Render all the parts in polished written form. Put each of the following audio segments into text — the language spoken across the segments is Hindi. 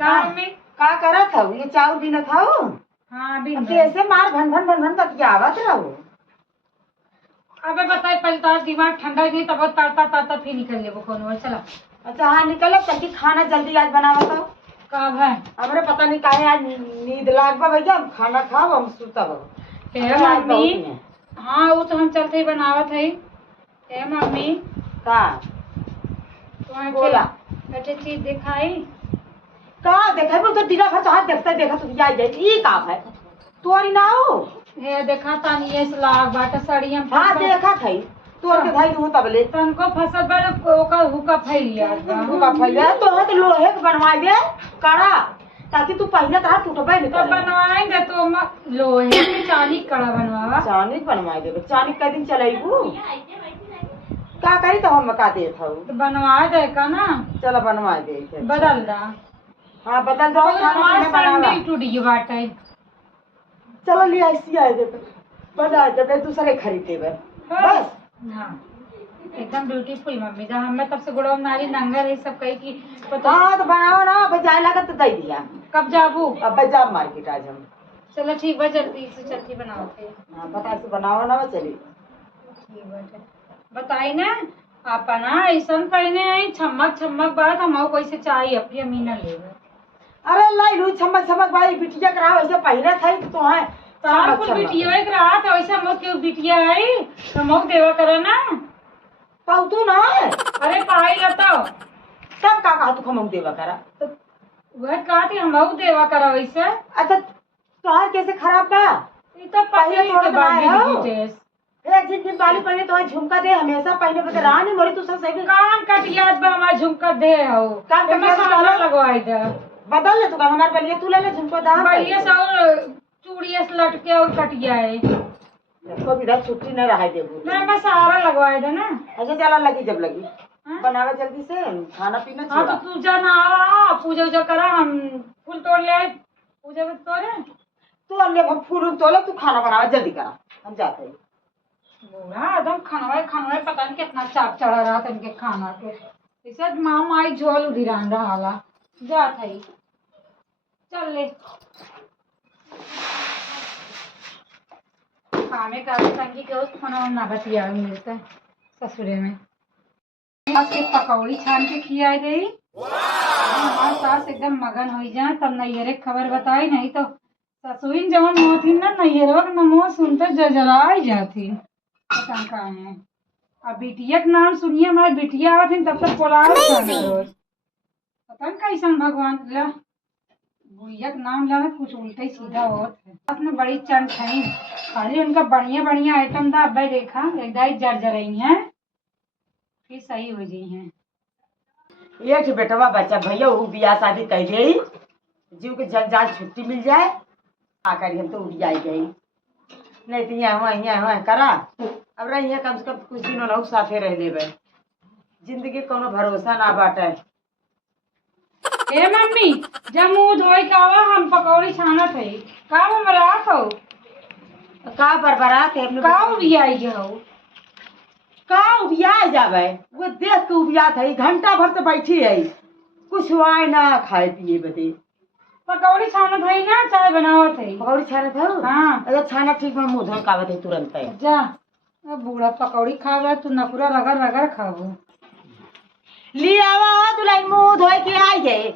का करा था ये चावल भी न था। हाँ भी कैसे मार भन भन भन भन बतियावत रहो। अबे बताए पहले तो दिमाग ठंडा नहीं तब तरता तरता फिर निकल ले वो कौन चला। अच्छा हाँ निकलो कल खाना जल्दी आज बनावा तो कब है हमरे पता नहीं काहे आज नींद लागबा भैया हम खाना खाब हम सुतब। मम्मी हाँ वो तो हम चलते ही बनावत है। ए मम्मी का बोला अच्छी चीज दिखाई का देखे तो दिना भर तो हाथ देखता देखा तो जाई जाई ई का है तोरी ना हो हे देखा तानी ये लाग बाटा साड़ी हम हां देखा थई तोर के भाई हो तबले तनको फसल पर ओकर हुका फैलिया हुका फैलिया तो है तो लोहे के बनवाई दे कड़ा ताकि तू पहले तरह टूटबे नहीं तो बनवाएंगे तो लोहे के चांदी कड़ा बनवावा चांदी बनवाई दे चांदी का दिन चलेबू का करी तो हम बता देत हूं तो बनवा दे का ना चलो बनवा दे बदल दा हां बदल दो हमारा संडे टूट गई बाटे चलो ले ऐसी आ दे बना दे दूसरे खरीदे बस हाँ एकदम ब्यूटीफुल मम्मी जब हमें तब से गुड़म नारी नंगर है सब कही की पता हाँ तो बनाओ ना बजाय लगा तो दे दिया कब जाबू अब बजाब मार्केट आज हम चलो ठीक बा जल्दी से जल्दी बनाओ थे हाँ पता से बनाओ ना चली ठीक बाटे बताई ना आपा ना ऐसा पहने आई छमक छमक बात हम कैसे चाहिए अपनी अम्मी ना ले अरे लाई लू छमक छमक भाई बिटिया करा वैसे पहले था तो है चार कुल बिटिया एक रहा था वैसे हम क्यों बिटिया आई हम देवा करा ना पाऊ तू ना अरे पाई लताओ तब का कहा तू हम देवा करा तो वह कहा थी हम देवा करा वैसे अच्छा तोहार कैसे खराब का ये तो पहले थोड़ा बाद एक दिन बाली पहले तो झुमका दे हमेशा पहले बता रानी मोरी तू सब सही कान कटियात बा हमार झुमका दे हो कान कटियात साला लगवाई दे बदल ले तू का हमार बलिया तू ले ले झुमका दाम बढ़िया सा और चूड़िया से लटके और कटिया है को विदा छुट्टी न रहा देबू ना मैं सारा लगवाई दे ना अच्छा चला लगी जब लगी बनावे जल्दी से खाना पीना हाँ तो तू जाना पूजा उजा करा हम फूल तोड़ ले पूजा में तोड़े तू अन्य फूल तोले तू खाना बनावा जल्दी करा हम जाते हैं बूढ़ा एकदम खाना पता नहीं कितना चाप चढ़ा रहा था इनके खाना के इसे माम आई झोल उधिरान रहा जा था चल ले कामे का संगी के उस खाना ना बतिया मिलते ससुरे में के पकौड़ी छान के खियाई गई हमारे सास एकदम मगन हो जाए तब नैहरे खबर बताई नहीं तो ससुइन जवन होती ना नैहरवा के नमो सुनते जजराई जाती पता कहाँ है अब बिटिया के नाम सुनिए हमारे बिटिया आती तब तक पोलाव रोज पता नहीं कैसन भगवान ला बुढ़िया के नाम ला कुछ उल्टा ही सीधा होत में बड़ी चंट है खाली उनका बढ़िया बढ़िया आइटम था अब देखा एकदम जर्जरई है फिर सही हो गई है एक बेटवा बच्चा भैया वो बियाह शादी कर दे जीव के जंजाल छुट्टी मिल जाए आकर हम तो उड़ जाए गई नहीं तो यहाँ करा अब रही है कम से कम कुछ दिन लोग साथे रह ले जिंदगी कोनो भरोसा ना बाटे ए मम्मी जब मुँह धोई का हम पकौड़ी छाना थे का बरात हो का बरबरात है का उबियाई हो का उबिया जावे वो देख के उबिया थे घंटा भर से बैठी है कुछ आए ना खाए पिए बदे पकौड़ी छाना था ना चाय बनावा थे पकौड़ी छाना था हाँ अगर छाना ठीक में मुँह धोए कावत है तुरंत है जा अब बूढ़ा पकौड़ी खा रहा तू नकुरा रगड़ रगड़ खाबू ली आवा दुलाई मुँह धोए के आई गए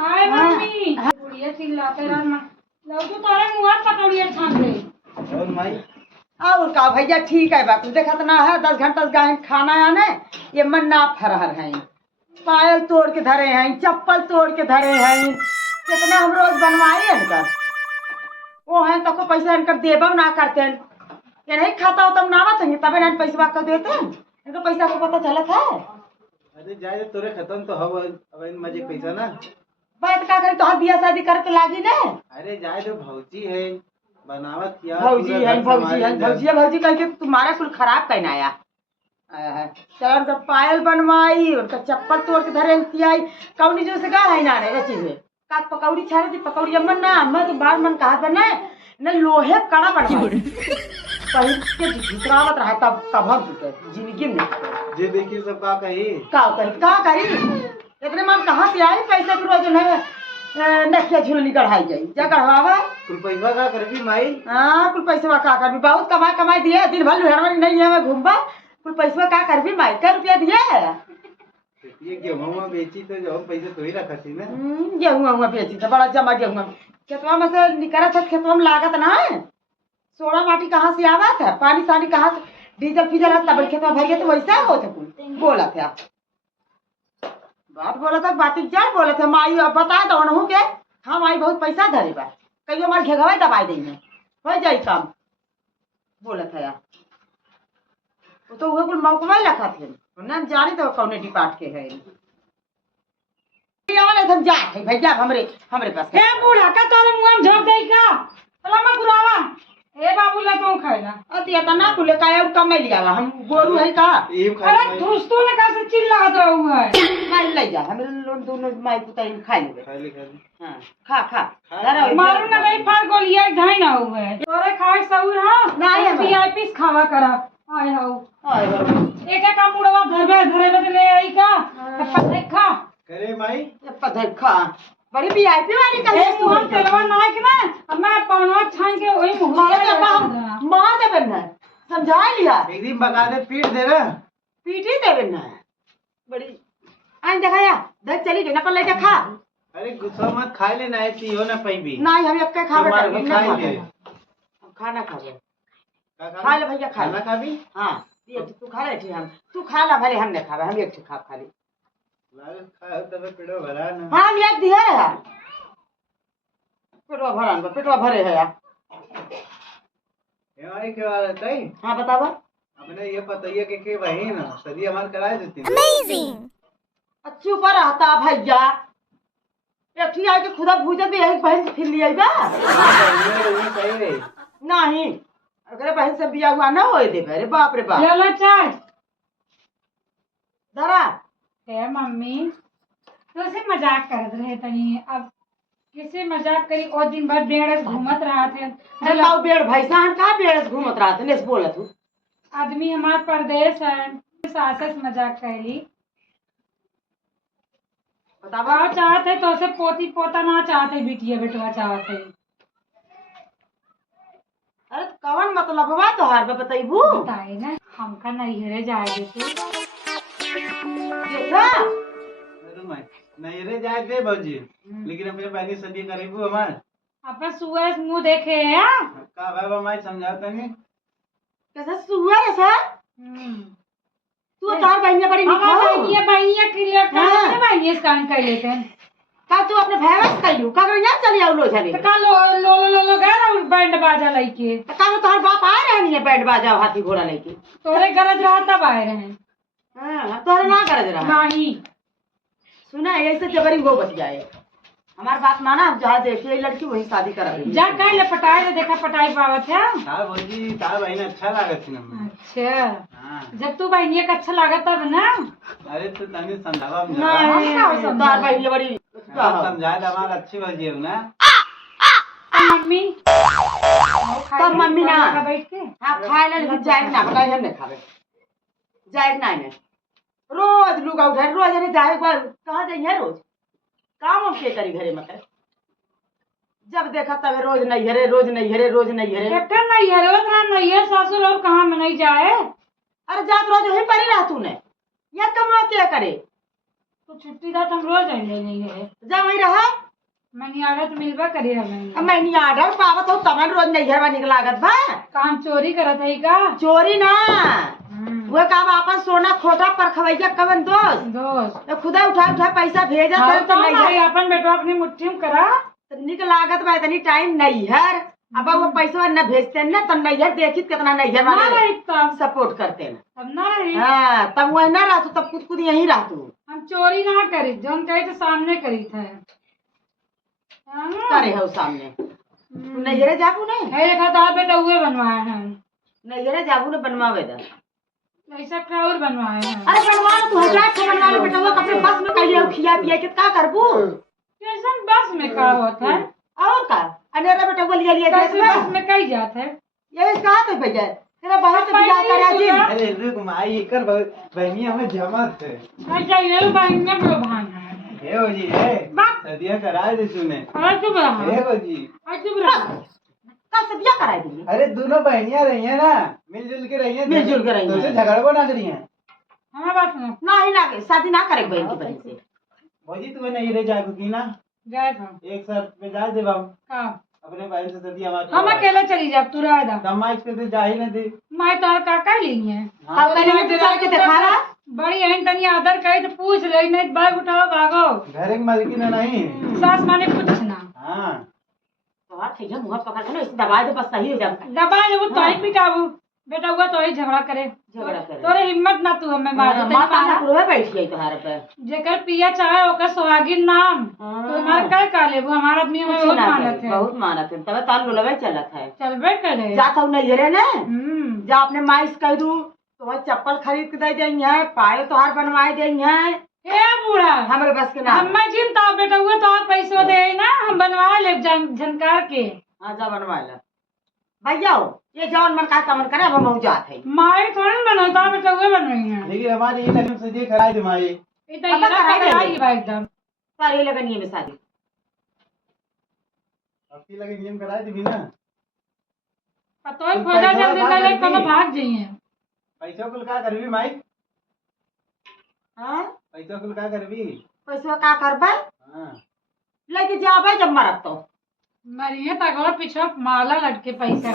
आए मम्मी बुढ़िया चिल्लाते रह लौटू तोरे मुँह पकौड़िया छान दे और माई और का भैया ठीक है बात देखा तो ना है 10 घंटा खाना आने ये मन ना फरहर है पायल तोड़ के धरे हैं चप्पल तोड़ के धरे हैं कितना हम रोज बनवाए इनका वो है तो को पैसा इनकर देबो ना करते हैं ये नहीं खाता हो तब नावत है तबे ना पैसा को देते हैं इनको पैसा को पता चला था अरे जाए तोरे खत्म तो हव अब इन मजे पैसा ना बात का करी तो बियाह शादी कर तो लागी ना अरे जाए तो भौजी है बनावत किया भौजी कह के तुम्हारा कुल खराब कहना आया चल उनका पायल बनवाई उनका चप्पल तोड़ के धरे आई कौनी जो से का है ना रे चीज का पकौड़ी छाने थी पकौड़ी अम्मन ना अम्मा के बार मन कहा बना न लोहे कड़ा बनवाई पहले के जितरावत रहा तब कभर जुटे जिंदगी में जे देखी सब का कही का करी इतने मन कहाँ से आए पैसे की रोज नहीं नखिया झुलनी कढ़ाई जाई जा कढ़वावा। कुल पैसा का करबी माई? हाँ कुल पैसा का करबी, बहुत कमाई दिए, दिन भर लुहेड़वा नहीं है मैं घूमबा, कुल पैसा का करबी माई, क्या रुपया दिए? ये गेहूं बेची तो जो पैसे तो ही रखा थी ना। गेहूँ बेची था, बड़ा जमा गेहूँ खेतवा में से निकला था, खेतवा में लागत ना है, सोना माटी कहाँ से आवा था, पानी सानी कहाँ से, डीजल फीजल है तब खेतवा भरिए, तो वैसा हो था कुल बोला था। बात बोला था, बात क्या बोला था माई, अब बता दो नहू के। हाँ माई बहुत पैसा धरे बा, कहियो हमारे घेगवा दबाई देंगे हो जाई काम, बोला था यार। वो तो वह कुल मौकवा ही रखा थे ना, जानी तो कौन डिपार्ट के है जा भैया हमरे पास हे बूढ़ा का तोरे मुंह में झोंक देई का लम्बा पुरावा ए बाबू ला तो खाइला अतिया तना कुले काया कम लिया हम गोरू है का। अरे दोस्तों ने कैसे चिल्लात रहू है मार ले जा हमरे लोन दोनों माई पुता इन खा लेबे। हां खा मारू ना नहीं फाड़ गोलिया ढाई ना हुए तोरे खाए सऊर हां नहीं है वीआईपी खावा करा आए हो आए हो एक एक मुड़वा धरे बदले आई का पत्ते खा करे माई ये पता खा बड़ी वीआईपी वाली का ए मुंह तेलवा ना कि ना अब मैं पौनवा छान के ओही मुंह मार देबे ना, समझा लिया एक दिन बगा दे पीट दे रे, पीटी देबे ना बड़ी आन दिखाया दस चली गई ना पर ले जा खा। अरे गुस्सा मत खा लेना है ती हो ना पैबी नहीं हम एक खा मार के खा ले खाना खा ले खा ले भैया खा खाना खा भी। हां ये तू खा ले ठीक, हम तू खा ला भले हम नहीं खावे, हम एक खा ली लाल खा तब पेड़ो भरा ना। हां लिया दिया रे पेटवा भरे है यार। ये माई के बात है। हां बतावा अपने ये बताइए के बहन सदी हमार करा देती अमेजिंग चुप रहता भैया, एठी आके खुदा भूजत भी यही बहन से फिर लिया बा नहीं, अगर बहन से बिया हुआ ना होए दे अरे बाप रे बाप। ले चाय धरा हे मम्मी तो से मजाक करत रहे तनी, अब किसे मजाक करी ओ दिन भर बेड़स घूमत रहा थे चलाओ बेड़ भैंसा हम का बेड़स घूमत रहा थे नेस बोलत हूं आदमी हमार परदेश है सासस मजाक कैली बतावा चाहते तो से पोती पोता ना चाहते बिटिया बेटवा चाहते। अरे कौन मतलब बा तोहार बा बताइबू बताए ना हमका नैहरे जाए देते देखा नहीं रे जाए दे भौजी, लेकिन अपने बहनी सदी करीबू हमार अपन सुअर मुंह देखे है का बाबा माई समझाता नहीं कैसा सुअर है सर तू तार बहनिया बड़ी निखाओ बहनिया क्लियर कर बहनिया स्कैन कर लेते हैं का तू अपने भाई से कइलू का यहां चली आउ लो चली का लो गए ना बैंड बाजा लेके का तोहर बाप आ रहे नहीं बैंड बाजा हाथी घोड़ा लेके तोरे गरज रहा तब आए रहे। हां तोरे ना गरज रहा नहीं सुना ऐसे जबरी वो बच जाए हमार बात माना, जहाँ देखिए लड़की वही शादी करा जा कह ले पटाई तो देखा पटाई पावत है तार भौजी तार बहन अच्छा लागत थी ना। अच्छा हां जब तू बहनिया का अच्छा लागत तब ना। अरे तू तनी समझावा नहीं तार बहनिया बड़ी समझा दे हमार अच्छी भौजी है ना मम्मी तब मम्मी ना बैठ के हां खाए ले लेकिन जाए ना बताए हम नहीं खावे जाए ना ने रोज लुगा उठा रोज ने जाए कहां जाइए रोज काम हम के करी घरे में जब देखा तब रोज नहीं हरे रोज नहीं हरे रोज नहीं हरे एकटा नहीं है रोज ना नहीं है सासुर और कहां में नहीं जाए। अरे जात रोज वही पड़ी रह तूने या कमवा क्या करे तो छुट्टी दा तुम रोज आइले नहीं है जा वही रहा मनी आदत मिलबा करे हमें अब मैं नहीं आर्डर पावत हो तमन रोज नहीं घर में निकल लागत बा काम चोरी करत है का चोरी ना वो काम आपन सोना खोटा पर खवैया कवन दोस्त तो खुदा उठा पैसा भेजा हाँ, तो नहीं भाई अपन बेटवा अपनी मुट्ठी में करा तो निक लागत बा इतनी टाइम नहीं है अब वो पैसा न भेजते ना तब नहीं है देखित कितना नहीं है वाले सपोर्ट करते हैं तब ना रही हां तब वही ना रहतू तब खुद खुद यहीं रहतू हम चोरी ना करी जोन कहे तो सामने करी थे करे है सामने नहीं रे जाबू नहीं है एक हाथ बेटा हुए बनवाए हैं नहीं रे जाबू ने बनवावे दा ऐसा फ्लावर बनवाए हैं। अरे बनवा तू हजार से बनवा ले बेटा वो अपने बस में कहिए खिया पिया के का करबू कैसन बस में का होता है और का अनेरा बेटा वो लिया कैसे बस में कई जात है ये कहा तो भैया तेरा बहन से बियाह करा जी अरे रुक माई एकर बहनी हमें जमत है अच्छा ये बहन में बड़ो भान है हे भौजी हे बाप। सदिया करा दे तूने अरे चुप रहा हे भौजी चुप रहा का सदिया करा दी अरे दोनों बहनियां रही है ना मिलजुल के रही है मिलजुल के रही हैं। तो से झगड़बो ना करी है हमारा बात सुनो नहीं ना शादी ना करे बहन की बहन से भौजी तुम्हें नहीं रह जागो की ना जाए था एक साथ पे जा दे बाबू का अपने भाई से सदिया मार हम अकेले चली जा तू रह दा दम्मा इसके तो जा ही ना दे मैं तो काका ली है हाँ, अब कहीं तो चल के दिखावा बड़ी एहन तनी आदर कही तो पूछ ले नहीं तो बैग उठाओ भागो घर एक मालकिन है नहीं सास माने कुछ ना हाँ तो हाथ थे मुंह पकड़ के ना इस दबाए तो बस सही हो जाए दबा जब तो ही पिटाबू बेटा हुआ तो ही झगड़ा करे झगड़ा करे। तोरे हिम्मत ना तू हमें मारो माता ना पुरवे बैठ गई तुम्हारे पे जेकर पिया चाहे ओकर सुहागिन नाम हाँ। तो हमारे क्या का लेबू हमारा आदमी हमें बहुत मानत है बहुत मानत है तब ताल लोलवे चलत है चलबे करे जा तो नहीं रे ने हम्म जा अपने माइस कह दू तो चप्पल खरीद के दे देंगे है पायल तोहार बनवाए देंगे है ए बूढ़ा हमरे बस के ना हमें चिंता बेटा हुआ तो और पैसों दे ना हम बनवा ले झनकार के हाँ जा बनवा ले भैया हो ये जौन मन का तमन करे हम जात है माई थोड़ी ना बनता बेटा हुए बन रही है लेकिन हमारी ये लगन से जी खराई दे माई इतना ये कराई बा एकदम सारे लगन ये में शादी अब की लगे नियम कराई दे भी ना पतो ही खोजा जल्दी कर ले कोनो भाग जाइए पैसा कुल का करबी माई हां पैसा कुल का करबी पैसा का करबे हाँ लेके जाबे जब मरब तो मरिए तक पीछे माला लटके पैसा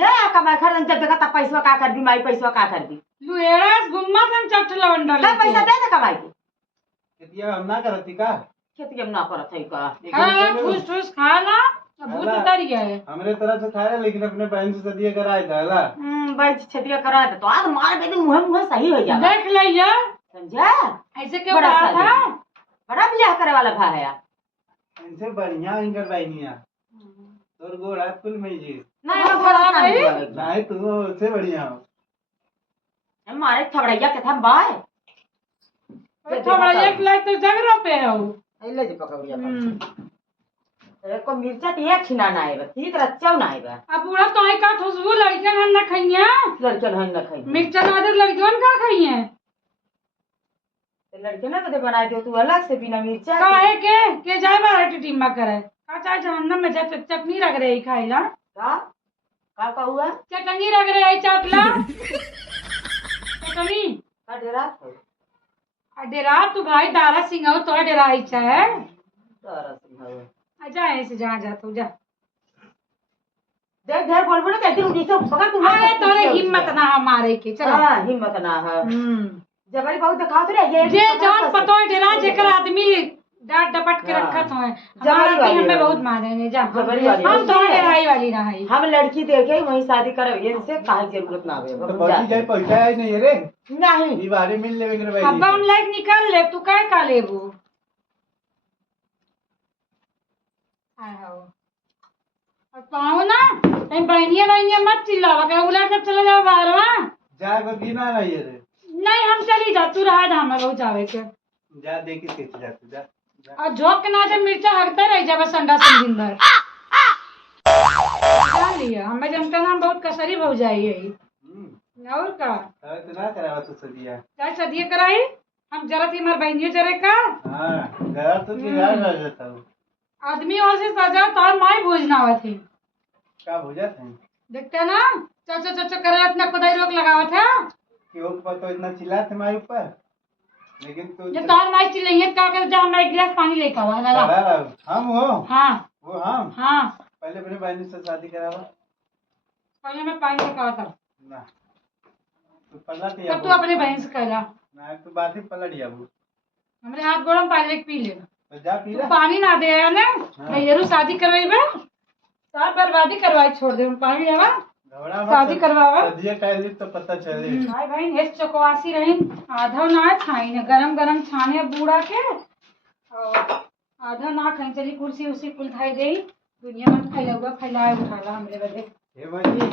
ये कमाई खरन जब देखा तब पैसा का करबी माई पैसा का करबी लुएड़ा गुम्मा कन चट लवंडा ले पैसा दे दे कमाई के खेतिया हम ना करती का खेती हम ना करत है का हां ठूस ठूस खा ना भूत उतर गया है हमरे तरफ से खाया लेकिन अपने बहन से सदिया कराए था ला भाई छतिया करा दे तो आज मार के मुंह मुंह सही हो जाए देख लिया समझा ऐसे क्यों बड़ा कहा था शादी। बड़ा ब्याह करे वाला भाई है इनसे बढ़िया इनकर बहनिया तोर गोड़ हाथ कुल में जी नहीं हाँ, हम बड़ा भाई। नहीं तू उससे बढ़िया हो हमारे थबड़ैया के था बाय थोड़ा एक लाख तो जगरो पे है वो ले जी पकड़िया तेरे को मिर्चा तो एक छिनाना है ठीक रच्चा ना है अब पूरा तो ही का खुशबू लड़कियन हन ना खइया लड़के नहीं न खाई मिर्चा नादर लड़कियन का खइया लड़के ना कदे बनाए दे तू अलग से बिना मिर्चा काहे के जाए बारा टीमा करे का चाहे जहन्नम में जा चटनी रख रही खाइला का हुआ चटनी रख रही चाटला चटनी का डेरा डेरा तू भाई दारा सिंह हो तो डेरा इच्छा है सारा सिंह जा ऐसे जहाँ जा तू जा देख ढेर बोलबो ना कहती उड़ी से पकड़ तू अरे तोरे हिम्मत ना हमारे के चलो हां हिम्मत ना है जबरी बहुत दिखाओ तो ये जे जान पतो है डेरा जेकर आदमी डांट डपट के रखत होए हमारा भी हमें बहुत मानेंगे जा जबरी वाली हम तो डेराई वाली ना है हम लड़की देखे वही शादी करब इनसे काहे जरूरत ना तो आवे बड़ी जाए पैसा है नहीं रे नहीं ई बारे मिल लेवे के भाई अब हम लाइक निकाल ले तू काय का लेबू आय हो और पाओ ना तई बहनिया मत चिल्लावा के उलट कर चले जाओ बाहरवा जा को गिना नहीं है रे नहीं हम चली जा तू रहा था हमें बहुत जावे के जा देखी कैसे जा तू जा और झोंक के नाचे मिर्चा हकते रह जावे संडा दिन भर जान लिया हमें जनता नाम बहुत कसरी हो जाई है और का तो ना करावा तू सदिया क्या सदिए कराई हम जरा थी हमार बहनिया जरे का हां घर तो किराया रह जाता हूं आदमी और से सजा तो माई भोजना हुआ थी का हो जाता है देखते ना चो करे अपना खुदाई रोक लगावा था कि वो तो इतना चिल्ला थे हमारे ऊपर लेकिन तू जब तार माई चिल्लाइए का कर जा मैं एक गिलास पानी लेकर आवा ना हम हो हाँ वो हम हाँ पहले अपने बहन से शादी करावा पहले मैं पानी लेकर आता ना तू पलट तब तू अपने बहन से कहला ना तू बात ही पलट या वो हमरे हाथ गोड़ में पानी लेके पी ले तो जा पी तू ले पानी ना दे आया ना मैं जरूर शादी करवाई सार बर्बादी करवाई छोड़ दे पानी लेवा घबरा मत शादी करवावा सदिया कहली तो पता चले भाई भाई हेस चकवासी रही आधा ना छाई ने गरम गरम छाने बूढ़ा के और आधा ना खाई चली कुर्सी उसी कुल खाई गई दुनिया में फैलाए उठाला हमरे बदे हे भाई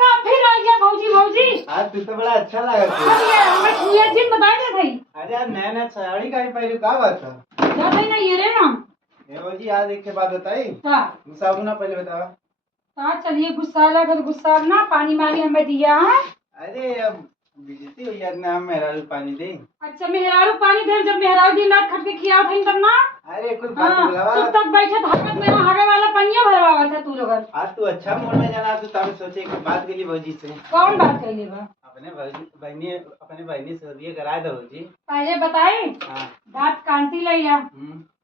का फिर आ गया भौजी भौजी आज तू तो बड़ा अच्छा लगा तू अब ये हमें ये दिन बता दे भाई अरे यार नया नया साड़ी का ही पहले का बात था जाते ना ये रे हम हे भाई आज एक के बाद बताई हाँ मुसाबुना पहले बतावा हाँ चलिए गुस्सा लगा तो गुस्सा ना पानी मारी हमें दिया है अरे अब बिजती हो यार ना, हम मेरा पानी दे। अच्छा मेहरारू पानी दे, जब मेहरारू दिन रात खट के खियावत हईन तब ना। अरे कुछ बात हाँ, बुलावा। चुप तक बैठे धाकत में हागे वाला पनिया भरवावत है तू लोगन। आज तू अच्छा मूड में जाना, तू तब सोचे कि बात के लिए भौजी से। कौन बात कैले बा? अपने बहनी से ये करा दो भौजी। पहले बताए हाँ। दांत कांति लैला,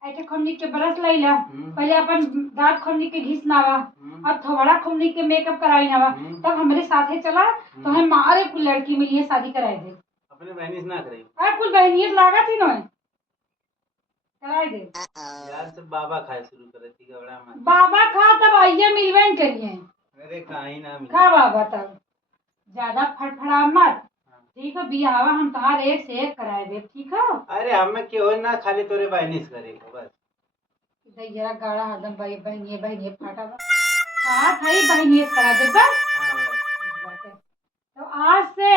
ऐठे खमनी के ब्रश लैला, पहले अपन दांत खमनी के घिस नावा और थोड़ा खमनी के मेकअप कराई नावा, तब हमरे साथे चला तो हम मारे कुल लड़की मिली है शादी कराई दे। अपने बहनी से ना करे अरे कुल बहनियत लागा थी नोए कराई दे। यार, सब बाबा खाए शुरू करे थी गबड़ा में। बाबा खा तब आइए मिलवे न करिए। अरे कहीं ना मिले। खा बाबा तब ज्यादा फड़फड़ा मत, ठीक है? बियावा हम तहार एक से एक कराए दे, ठीक है? अरे हमें क्यों ना, खाली तोरे बहनी से करेगा बस। दैया गाड़ा हरदम भाई बहनिए फाटा बा खा खाई बहनिए करा दे बस। हाँ बस। तो आज से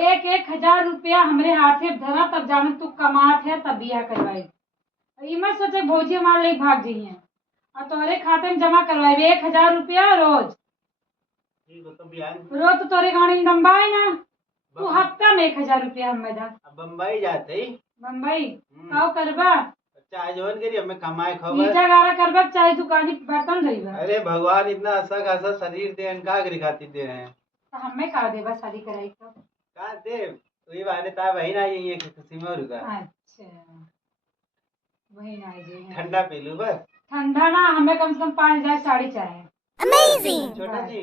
1,000 रुपया हमरे हाथे धरा, तब जाने तू कमात है तब बियाह करवाई। ई मत सोचे भौजी हमारे लिए भाग जाइए, और तोहरे खाते में जमा करवाई 1,000 रुपया रोज। ठीक हो तो बिहान रोज तो तोरे गाड़ी में दम्बाई ना, तू हफ्ता में 1,000 रुपया हमें दा। अब बम्बई जाते ही बम्बई आओ करबा, चाय जोन करी, हमें कमाए खाओ बस। ईटा गारा करबा, चाहे दुकानी बर्तन धोइबा। अरे भगवान इतना अच्छा खासा शरीर दे, का करी खातिर दे हैं। तो हमें का देबा शादी कराई तो? का दे तो ये बारे ता वही ना, ये खुशी में रुका। अच्छा वही ना जे ठंडा पी लूं बस। ठंडा ना, हमें कम से कम 5,000 साड़ी चाहिए। छोटा जी।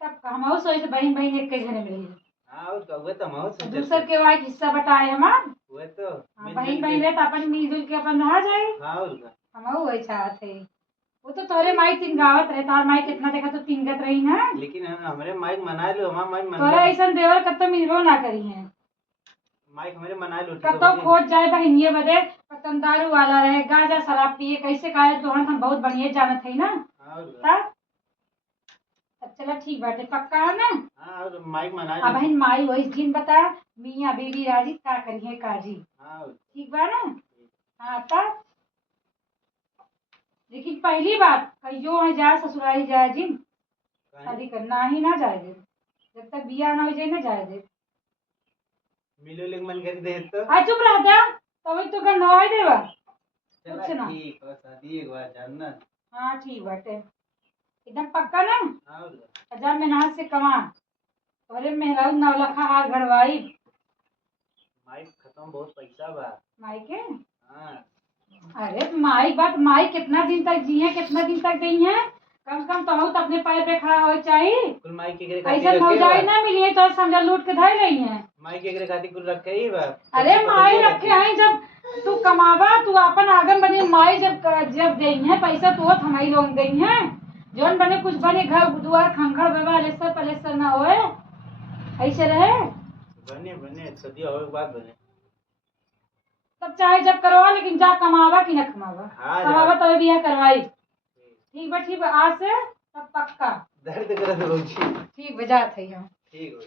तब हम सोच बहन बहन एक जने मिली। हाँ और कहुए तो हम सोचे दूसर के वाइफ हिस्सा बटाए हमार। हुए तो बहन बहन ले तो अपन मिलजुल के अपन रह जाए। हाँ और का। हम वही चाहते हैं। वो तो तोरे माई तीन गावत रहे, तार माई कितना देखा तो तीन गत रही है। लेकिन हमरे माइक मना लो, हमारा माइक तोरे मना ऐसा देवर कत्तो मिलबो ना करी है। माइक हमारे मना लो। कत्तो खोज जाए बहनिये बदे, पतन दारू वाला रहे, गांजा शराब पिए, कैसे काहे तो हम बहुत बढ़िया जानत है ना। हाँ और का। तब अब चला ठीक बाटे, पक्का है ना? हाँ और माइक मना अब लो। बहन माई वही दिन बता, मियाँ बीबी राजी का करिए काजी, हाँ और ठीक बा ना? हाँ तब लेकिन पहली बात कहियो है जाए ससुराली जाए जिन शादी करना ही ना जाए दे, जब तक बियाह ना हो जाए ना जाए दे। मिलो लेकिन मन कर दे तो। आ चुप रह जा, तभी तो कर नवाई देवा चला कुछ ना। ठीक हो, शादी एक बार जानना। हाँ ठीक बाटे, एकदम पक्का ना? हाँ और का। 1,000 मेहनत से कमा, तोरे मेहरारू 9 लाख हार घड़वाई। माइक खत्म, बहुत पैसा बा। माई के हाँ अरे माई बात, माई कितना दिन तक जिए, कितना दिन तक गई है? कम से कम तो अपने पैर पे खड़ा हो चाहिए। कुल माइक के ऐसा खातिर भौजाई ना मिली है तो समझा लूट के धर रही है। माइक के खातिर कुल रखे ही बा। अरे माई रखे हैं, जब तू कमावा तू अपन आगन बने, माई जब जब गई है पैसा तो हमारी लोग गई है, जोन बने कुछ बने घर दुआर खंखड़ व्यवहार लेसर पलेसर ना होए, ऐसे रहे। बने बने सदिया हो बात बने। तब चाहे जब करवा, लेकिन जा कमावा कि न कमावा। हाँ कमावा तब बियाह करवाई। ठीक बा आज से तब पक्का। दर्द करत हो जी। ठीक बजा थे हम। ठीक हो।